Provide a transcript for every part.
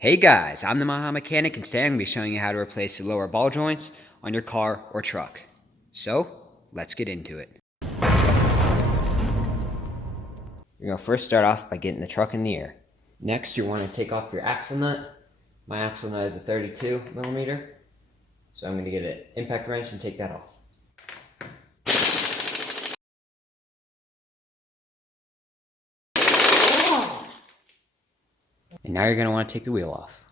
Hey guys, I'm the Mile Hgh Mechanic, and today I'm going to be showing you how to replace the lower ball joints on your car or truck. So, let's get into it. You're going to first start off by getting the truck in the air. Next, you want to take off your axle nut. My axle nut is a 32 millimeter, so I'm going to get an impact wrench and take that off. And now you're going to want to take the wheel off.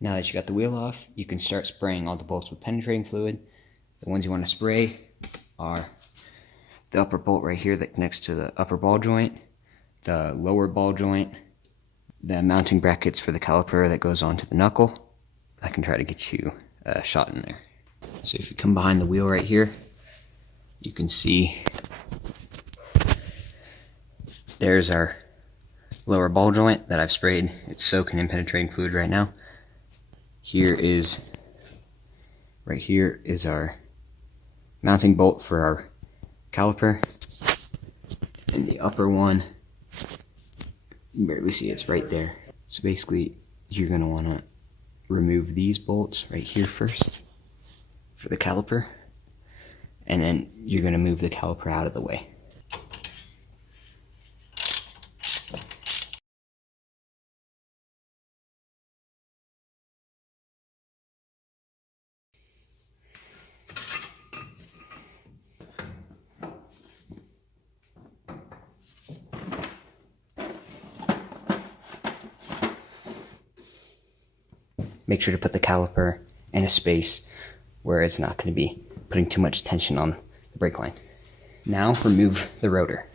Now that you got the wheel off, you can start spraying all the bolts with penetrating fluid. The ones you want to spray are the upper bolt right here that connects to the upper ball joint, the lower ball joint, the mounting brackets for the caliper that goes onto the knuckle. I can try to get you a shot in there. So if you come behind the wheel right here, you can see there's our lower ball joint that I've sprayed. It's soaking in penetrating fluid right now. Right here is our mounting bolt for our caliper. And the upper one, you can barely see, it's right there. So basically, you're gonna wanna remove these bolts right here first for the caliper. And then you're gonna move the caliper out of the way. Make sure to put the caliper in a space where it's not going to be putting too much tension on the brake line. Now remove the rotor.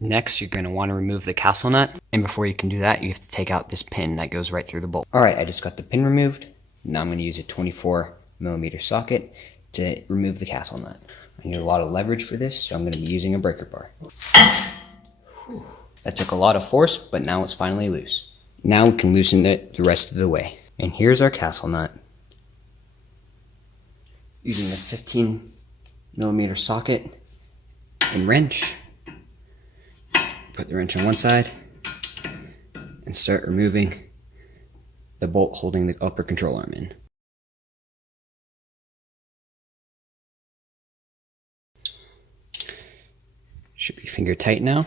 Next, you're going to want to remove the castle nut, and before you can do that, you have to take out this pin that goes right through the bolt. Alright, I just got the pin removed. Now I'm going to use a 24 millimeter socket to remove the castle nut. I need a lot of leverage for this, so I'm going to be using a breaker bar. That took a lot of force, but now it's finally loose. Now we can loosen it the rest of the way. And here's our castle nut. Using a 15 millimeter socket and wrench, put the wrench on one side and start removing the bolt holding the upper control arm in. Should be finger tight now.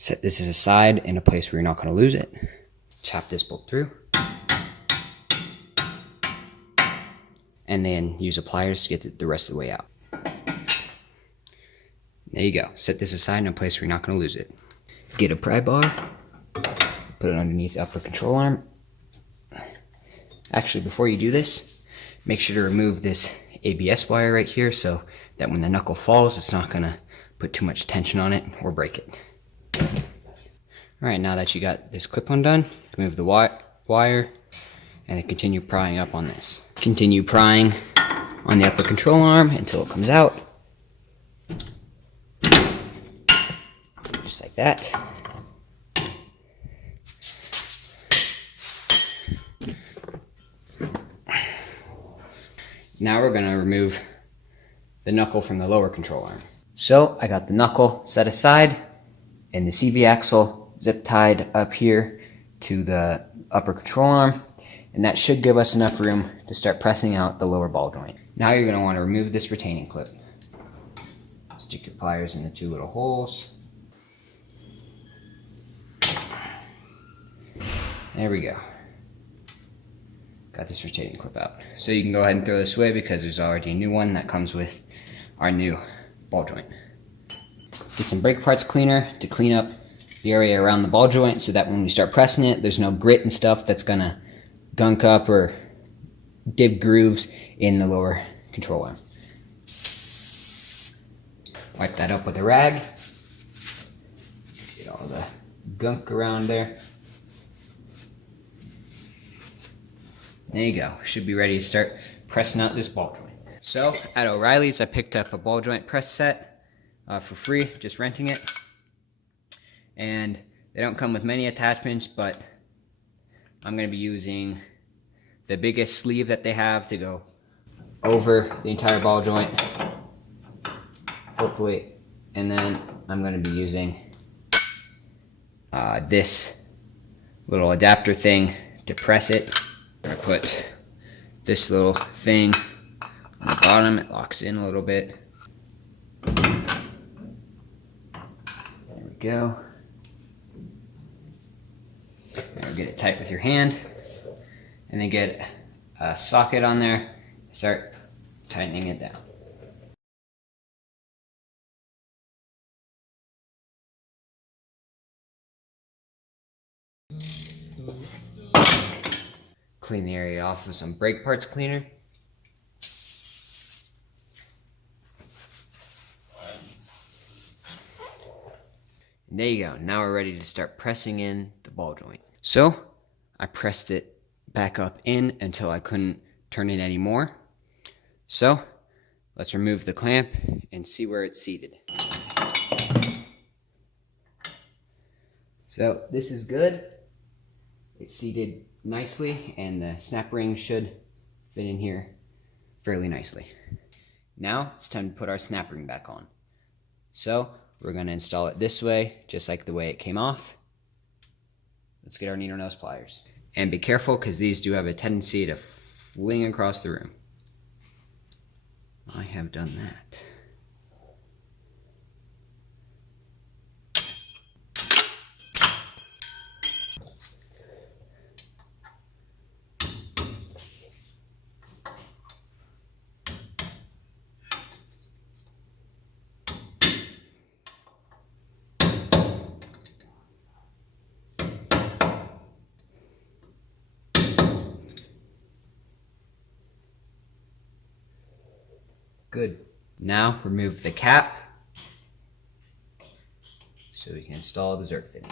Set this aside in a place where you're not going to lose it. Tap this bolt through. And then use the pliers to get the rest of the way out. There you go. Set this aside in a place where you're not going to lose it. Get a pry bar. Put it underneath the upper control arm. Actually, before you do this, make sure to remove this ABS wire right here so that when the knuckle falls, it's not going to put too much tension on it or break it. Alright, now that you got this clip undone, move the wire and then continue prying up on this. Continue prying on the upper control arm until it comes out. Just like that. Now we're going to remove the knuckle from the lower control arm. So I got the knuckle set aside and the CV axle zip tied up here to the upper control arm, and that should give us enough room to start pressing out the lower ball joint. Now you're going to want to remove this retaining clip. Stick your pliers in the two little holes. There we go. Got this retaining clip out. So you can go ahead and throw this away because there's already a new one that comes with our new ball joint. Get some brake parts cleaner to clean up the area around the ball joint so that when we start pressing it, there's no grit and stuff that's gonna gunk up or dig grooves in the lower control arm. Wipe that up with a rag. Get all the gunk around there. There you go. Should be ready to start pressing out this ball joint. So at O'Reilly's, I picked up a ball joint press set for free, just renting it. And they don't come with many attachments, but I'm going to be using the biggest sleeve that they have to go over the entire ball joint. hopefully. And then I'm going to be using this little adapter thing to press it. I put this little thing on the bottom. It locks in a little bit. There we go. Now get it tight with your hand, and then get a socket on there. Start tightening it down. Clean the area off with some brake parts cleaner. And there you go. Now we're ready to start pressing in the ball joint. So I pressed it back up in until I couldn't turn it anymore. So let's remove the clamp and see where it's seated. So this is good. It's seated nicely, and the snap ring should fit in here fairly nicely. Now it's time to put our snap ring back on. So we're going to install it this way, just like the way it came off. Let's get our needle nose pliers. And be careful, because these do have a tendency to fling across the room. I have done that. Good. Now remove the cap so we can install the Zerk fitting.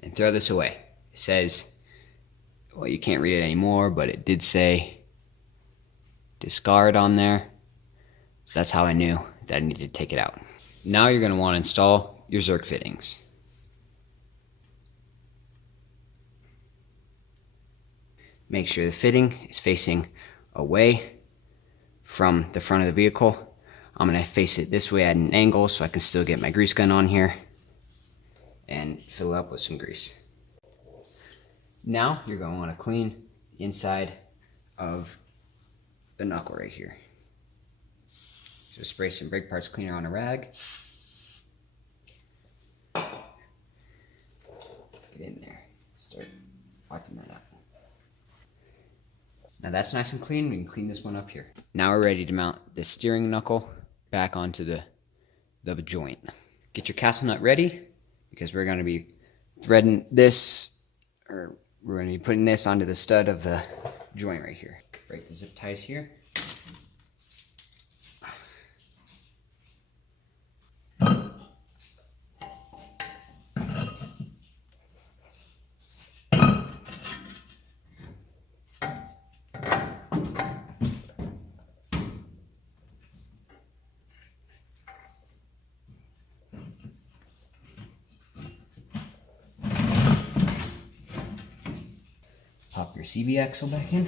And throw this away. It says, well, you can't read it anymore, but it did say discard on there. So that's how I knew that I needed to take it out. Now you're going to want to install your Zerk fittings. Make sure the fitting is facing away from the front of the vehicle. I'm going to face it this way at an angle so I can still get my grease gun on here and fill it up with some grease. Now you're going to want to clean the inside of the knuckle right here. So spray some brake parts cleaner on a rag. Get in there. Start wiping that out. Now that's nice and clean. We can clean this one up here. Now we're ready to mount the steering knuckle back onto the joint. Get your castle nut ready, because we're going to be threading this, or we're going to be putting this onto the stud of the joint right here. Break the zip ties here. Pop your CB axle back in.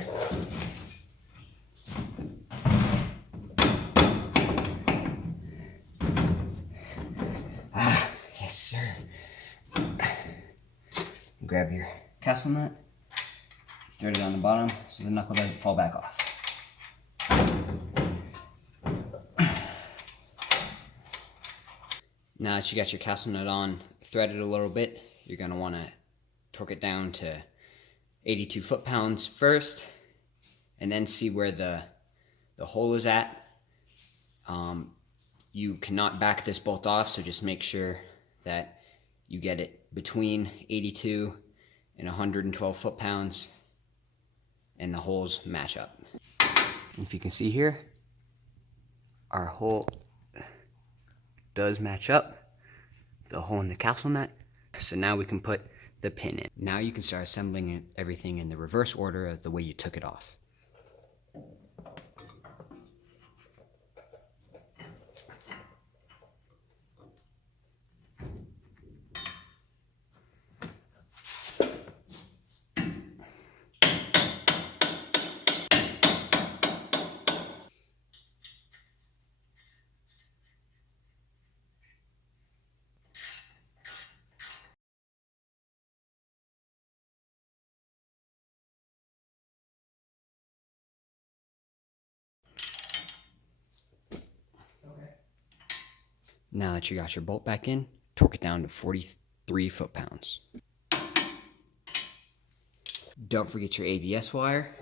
Ah, yes sir. Grab your castle nut, thread it on the bottom so the knuckle doesn't fall back off. Now that you got your castle nut on, thread it a little bit, you're going to want to torque it down to 82 foot-pounds first, and then see where the hole is at. You cannot back this bolt off, so just make sure that you get it between 82 and 112 foot-pounds, and the holes match up. If you can see here, our hole does match up, the hole in the castle nut. So now we can put the pin in. Now you can start assembling everything in the reverse order of the way you took it off. Now that you got your bolt back in, torque it down to 43 foot-pounds. Don't forget your ABS wire,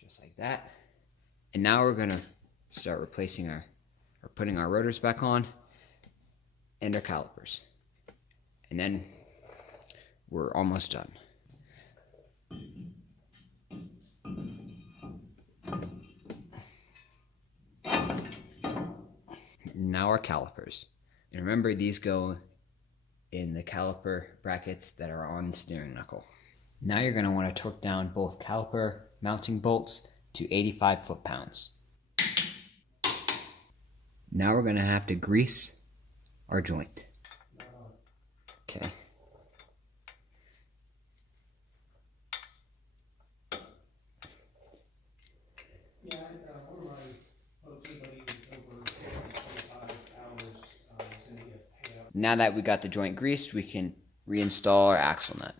just like that. And now we're gonna start replacing or putting our rotors back on and our calipers. And then we're almost done. Now our calipers. And remember, these go in the caliper brackets that are on the steering knuckle. Now you're going to want to torque down both caliper mounting bolts to 85 foot-pounds. Now we're going to have to grease our joint. Okay. Now that we got the joint greased, we can reinstall our axle nut.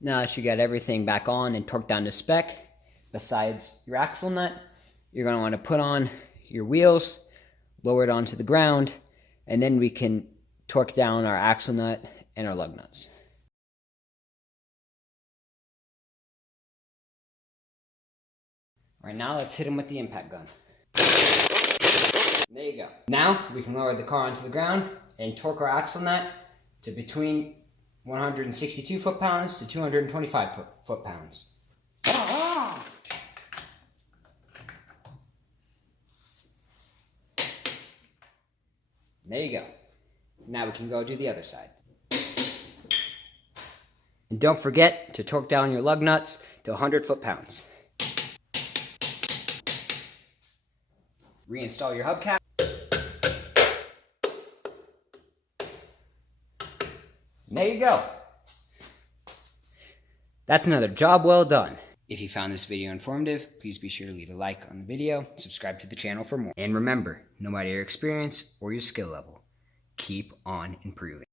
Now that you got everything back on and torqued down to spec, besides your axle nut, you're going to want to put on your wheels, lower it onto the ground, and then we can torque down our axle nut and our lug nuts. All right, now let's hit him with the impact gun. There you go. Now we can lower the car onto the ground and torque our axle nut to between 162 foot-pounds to 225 foot-pounds. There you go. Now we can go do the other side. And don't forget to torque down your lug nuts to 100 foot-pounds. Reinstall your hubcap. There you go. That's another job well done. If you found this video informative, please be sure to leave a like on the video, subscribe to the channel for more. And remember, no matter your experience or your skill level, keep on improving.